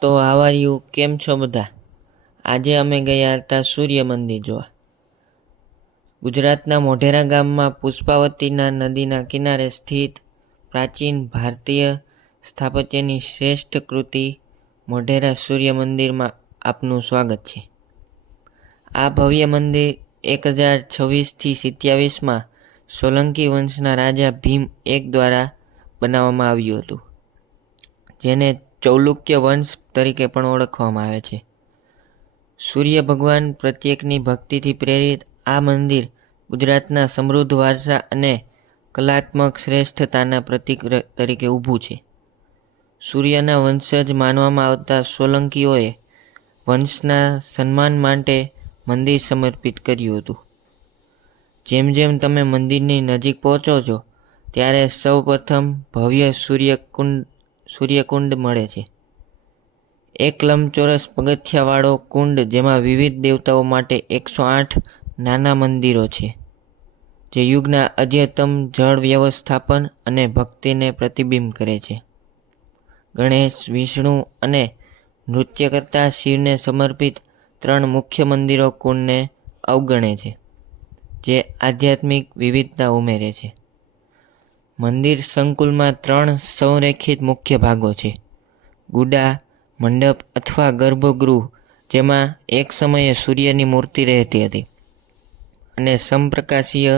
તો how are you કેમ છો બધા? આજે અમે ગયા હતા સૂર્ય મંદિર જોવા. ગુજરાતના મોઢેરા ગામમાં પુષ્પાવતીના નદીના કિનારે સ્થિત પ્રાચીન ભારતીય સ્થાપત્યની શ્રેષ્ઠ કૃતિ મોઢેરા સૂર્ય મંદિરમાં આપનું સ્વાગત છે. આ ભવ્ય મંદિર 1026થી 27માં સોલંકી વંશના રાજા ભીમ એક દ્વારા બનાવવામાં આવ્યું હતું, જેને ચૌલુક્ય વંશ તરીકે પણ ઓળખવામાં આવે છે. સૂર્ય ભગવાન પ્રત્યેકની ભક્તિથી પ્રેરિત આ મંદિર ગુજરાતના સમૃદ્ધ વારસા અને કલાત્મક શ્રેષ્ઠતાના પ્રતીક તરીકે ઊભું છે. સૂર્યના વંશજ માનવામાં આવતા સોલંકીઓએ વંશના સન્માન માટે મંદિર સમર્પિત કર્યું હતું. જેમ જેમ તમે મંદિરની નજીક પહોંચો છો ત્યારે સૌપ્રથમ ભવ્ય સૂર્યકુંડ મળે છે. એક લંબચોરસ પગથિયાવાળો કુંડ જેમાં વિવિધ દેવતાઓ માટે 108 નાના મંદિરો છે, જે યુગના અદ્યતન જળ વ્યવસ્થાપન અને ભક્તિને પ્રતિબિંબ કરે છે. ગણેશ, વિષ્ણુ અને નૃત્ય કરતા શિવને સમર્પિત 3 મુખ્ય મંદિરો કુંડને અવગણે છે, જે આધ્યાત્મિક વિવિધતા ઉમેરે છે. મંદિર સંકુલમાં 3 સંરેખિત મુખ્ય ભાગો છે: ગુડા, મંડપ અથવા ગર્ભગૃહ, જેમાં એક સમયે સૂર્યની મૂર્તિ રહેતી હતી, અને સમપ્રકાશીય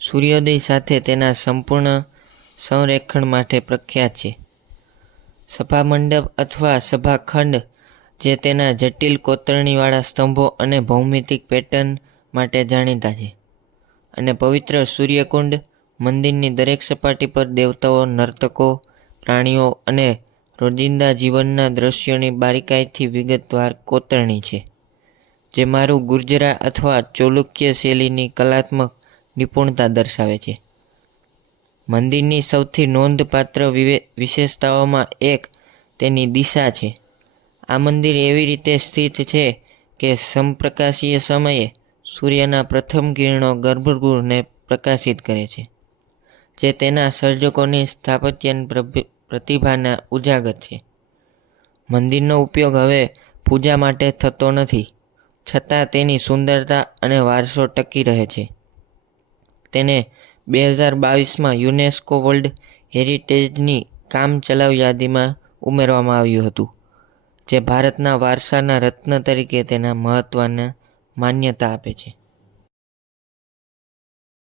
સૂર્યોદય સાથે તેના સંપૂર્ણ સંરેખણ માટે પ્રખ્યાત છે. સભા મંડપ અથવા સભાખંડ, જે તેના જટિલ કોતરણીવાળા સ્તંભો અને ભૌમિતિક પેટર્ન માટે જાણીતા છે. અને પવિત્ર સૂર્યકુંડ, મંદિરની દરેક સપાટી પર દેવતાઓ, નર્તકો, પ્રાણીઓ અને રોજિંદા જીવનના દ્રશ્યોની બારીકાઈથી વિગતવાર કોતરણી છે, જે મારું ગુર્જરા અથવા ચૌલુક્ય શૈલીની કલાત્મક નિપુણતા દર્શાવે છે. મંદિરની સૌથી નોંધપાત્ર વિશેષતાઓમાં એક તેની દિશા છે. આ મંદિર એવી રીતે સ્થિત છે કે સમપ્રકાશીય સમયે સૂર્યના પ્રથમ કિરણો ગર્ભગૃહને પ્રકાશિત કરે છે, જે તેના સર્જકોની સ્થાપત્યની પ્રતિભાના ઉજાગર છે. મંદિરનો ઉપયોગ હવે પૂજા માટે થતો નથી, છતાં તેની સુંદરતા અને વારસો ટકી રહે છે. તેને 2022માં યુનેસ્કો વર્લ્ડ હેરિટેજની કામચલાઉ યાદીમાં ઉમેરવામાં આવ્યું હતું, જે ભારતના વારસાના રત્ન તરીકે તેના મહત્વને માન્યતા આપે છે.